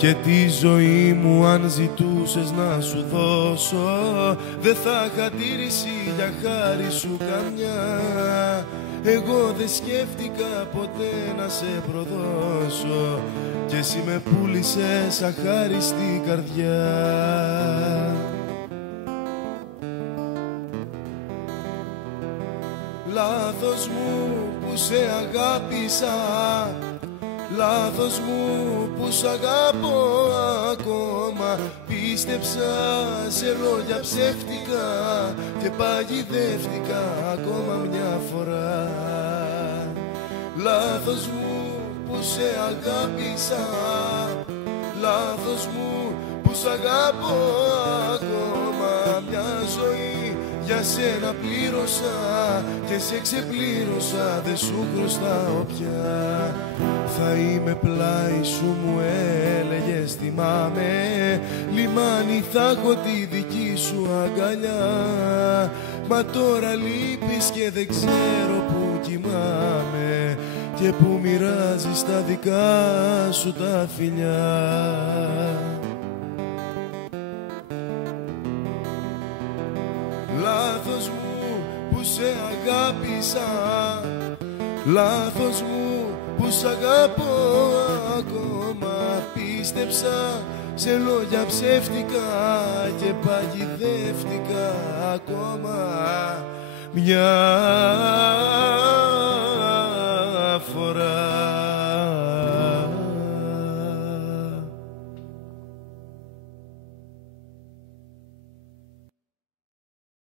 Και τη ζωή μου αν ζητούσες να σου δώσω, δεν θα είχα τήρηση για χάρη σου καμιά. Εγώ δεν σκέφτηκα ποτέ να σε προδώσω, κι εσύ με πούλησες αχάριστη καρδιά. Λάθος μου που σε αγάπησα, λάθος μου που σ' αγαπώ ακόμα. Πίστεψα σε λόγια ψεύτικα και παγιδεύτηκα ακόμα μια φορά. Λάθος μου που σε αγάπησα, λάθος μου που σ' αγαπώ ακόμα. Μια ζωή για σένα πλήρωσα και σε ξεπλήρωσα, δεν σου χρωστάω πια. Θα είμαι πλάι σου μου έλεγες, θυμάμαι, λιμάνι θα έχω τη δική σου αγκαλιά. Μα τώρα λείπεις και δεν ξέρω που κοιμάμαι και που μοιράζεις τα δικά σου τα φιλιά. Λάθος μου που σε αγάπησα, λάθος μου που σ' αγαπώ ακόμα. Πίστεψα σε λόγια ψεύτικα και παγιδεύτηκα ακόμα μια